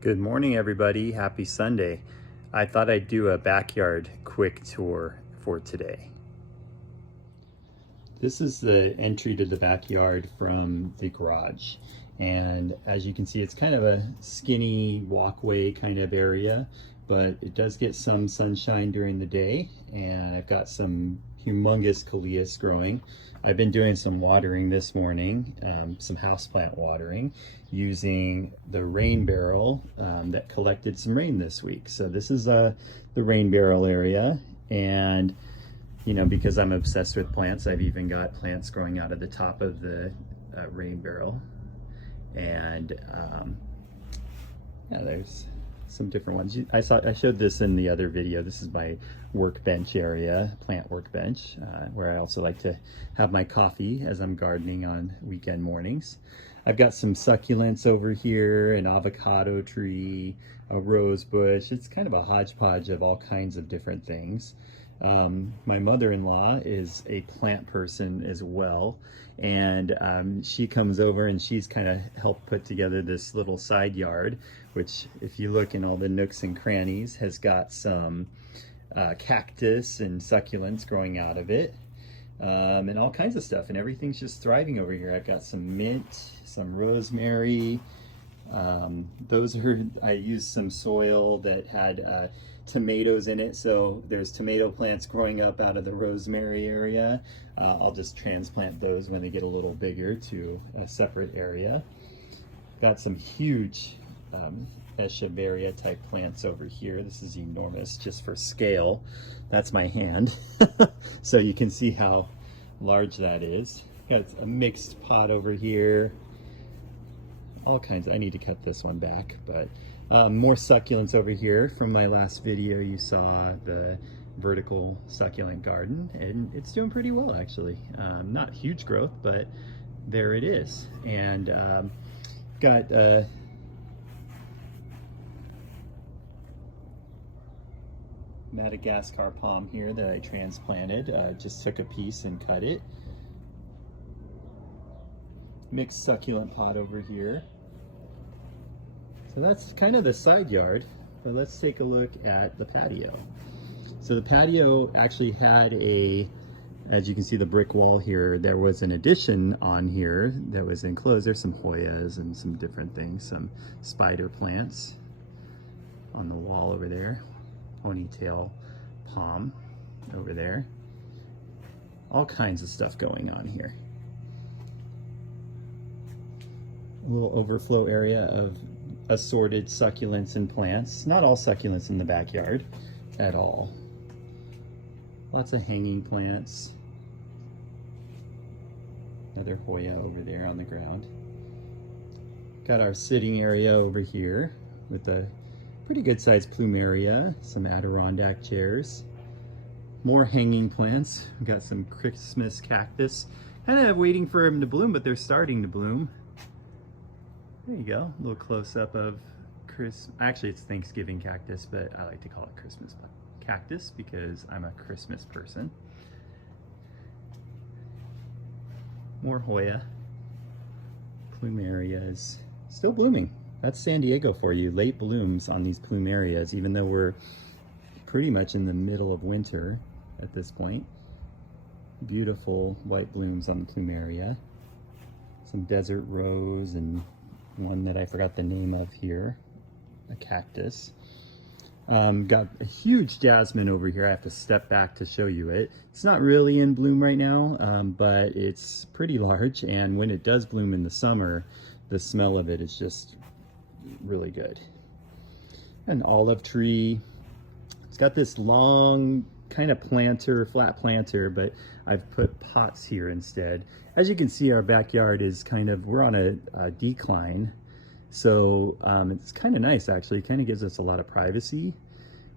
Good morning, everybody. Happy Sunday. I thought I'd do a backyard quick tour for today. This is the entry to the backyard from the garage. And as you can see, it's kind of a skinny walkway kind of area, but it does get some sunshine during the day. And I've got some humongous calleas growing. I've been doing some watering this morning, some houseplant watering, using the rain barrel that collected some rain this week. So this is the rain barrel area, and you know, because I'm obsessed with plants, I've even got plants growing out of the top of the rain barrel. And yeah, there's some different ones. I showed this in the other video. This is my workbench area, plant workbench, where I also like to have my coffee as I'm gardening on weekend mornings. I've got some succulents over here, an avocado tree, a rose bush. It's kind of a hodgepodge of all kinds of different things. My mother-in-law is a plant person as well, and she comes over and she's kind of helped put together this little side yard, which, if you look in all the nooks and crannies, has got some cactus and succulents growing out of it, and all kinds of stuff, and everything's just thriving over here. I've got some mint, some rosemary. I used some soil that had tomatoes in it, so there's tomato plants growing up out of the rosemary area. I'll just transplant those when they get a little bigger to a separate area. Got some huge echeveria type plants over here. This is enormous just for scale. That's my hand. So you can see how large that is. Got a mixed pot over here. All kinds. I need to cut this one back, but more succulents over here. From my last video, you saw the vertical succulent garden, and it's doing pretty well, actually. Not huge growth, but there it is. And got Madagascar palm here that I transplanted. Just took a piece and cut it. Mixed succulent pot over here. So that's kind of the side yard, but let's take a look at the patio. So the patio actually had as you can see, the brick wall here, there was an addition on here that was enclosed. There's some Hoyas and some different things, some spider plants on the wall over there, ponytail palm over there. All kinds of stuff going on here. A little overflow area of assorted succulents and plants. Not all succulents in the backyard at all. Lots of hanging plants. Another Hoya over there on the ground. Got our sitting area over here with a pretty good sized plumeria, some Adirondack chairs. More hanging plants. We've got some Christmas cactus. Kind of waiting for them to bloom, but they're starting to bloom. There you go, a little close-up of actually it's Thanksgiving cactus, but I like to call it Christmas cactus because I'm a Christmas person. More Hoya. Plumerias, still blooming. That's San Diego for you, late blooms on these plumerias, even though we're pretty much in the middle of winter at this point. Beautiful white blooms on the plumeria. Some desert rose and one that I forgot the name of here, a cactus. Got a huge jasmine over here. I have to step back to show you it. It's not really in bloom right now, but it's pretty large, and when it does bloom in the summer, the smell of it is just really good. An olive tree. It's got this long kind of planter, flat planter, but I've put pots here instead. As you can see, our backyard is we're on a decline, so it's kind of nice actually. It kind of gives us a lot of privacy.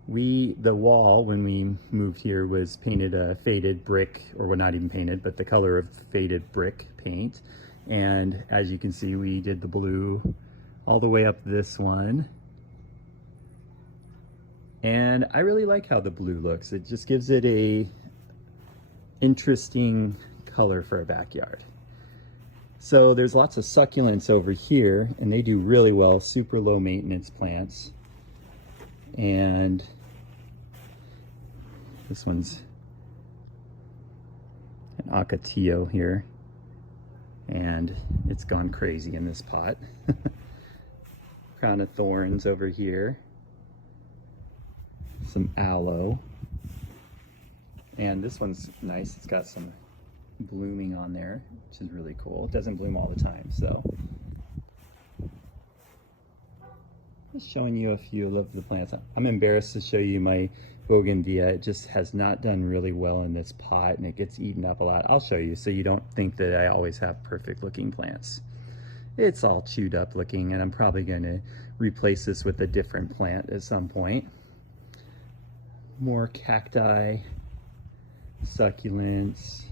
The wall when we moved here was painted a faded brick, or well, not even painted, but the color of faded brick paint. And as you can see, we did the blue all the way up this one. And I really like how the blue looks. It just gives it a interesting color for a backyard. So there's lots of succulents over here, and they do really well, super low maintenance plants. And this one's an ocotillo here, and it's gone crazy in this pot. Crown of thorns over here, some aloe, and this one's nice. It's got some blooming on there, which is really cool. It doesn't bloom all the time, so just showing you a few of the plants. I'm embarrassed to show you my bougainvillea. It just has not done really well in this pot, and it gets eaten up a lot. I'll show you so you don't think that I always have perfect looking plants. It's all chewed up looking, and I'm probably going to replace this with a different plant at some point. More cacti, succulents.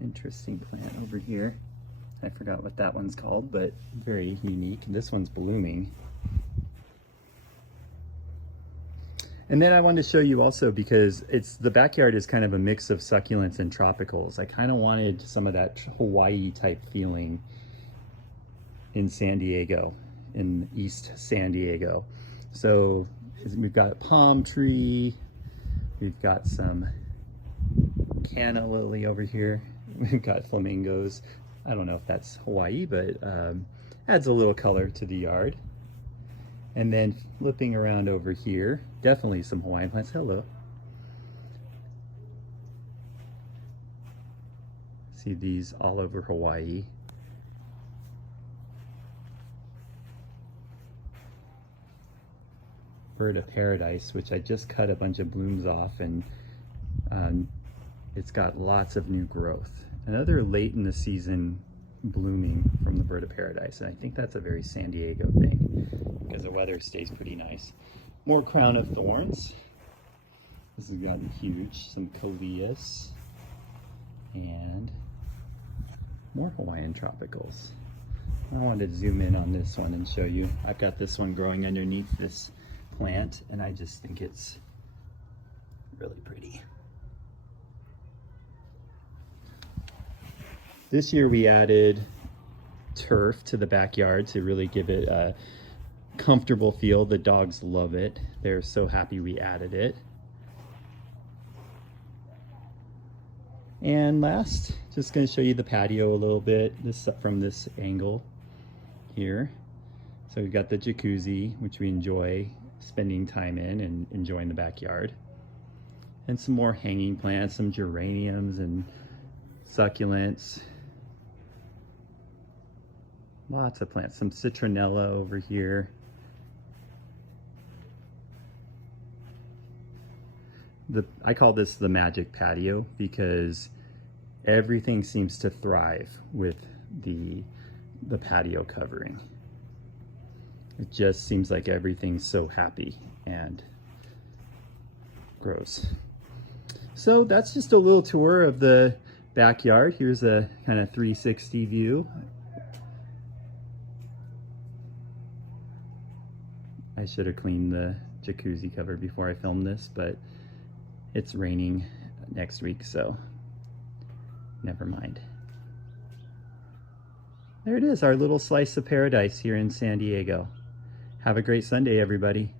Interesting plant over here. I forgot what that one's called, but very unique. This one's blooming. And then I wanted to show you also, because the backyard is kind of a mix of succulents and tropicals. I kind of wanted some of that Hawaii type feeling in San Diego, in East San Diego. So we've got a palm tree, we've got some canna lily over here, we've got flamingos. I don't know if that's Hawaii, but adds a little color to the yard. And then flipping around over here, definitely some Hawaiian plants. Hello. See these all over Hawaii. Bird of paradise, which I just cut a bunch of blooms off, and it's got lots of new growth. Another late in the season blooming from the bird of paradise, and I think that's a very San Diego thing because the weather stays pretty nice. More crown of thorns. This has gotten huge. Some coleus and more Hawaiian tropicals. I wanted to zoom in on this one and show you. I've got this one growing underneath this plant, and I just think it's really pretty. This year we added turf to the backyard to really give it a comfortable feel. The dogs love it. They're so happy we added it. And last, just going to show you the patio a little bit, this from this angle here. So we've got the jacuzzi, which we enjoy spending time in and enjoying the backyard. And some more hanging plants, some geraniums and succulents. Lots of plants, some citronella over here. I call this the magic patio because everything seems to thrive with the patio covering. It just seems like everything's so happy and grows. So that's just a little tour of the backyard. Here's a kind of 360 view. I should have cleaned the jacuzzi cover before I filmed this, but it's raining next week, so never mind. There it is, our little slice of paradise here in San Diego. Have a great Sunday, everybody.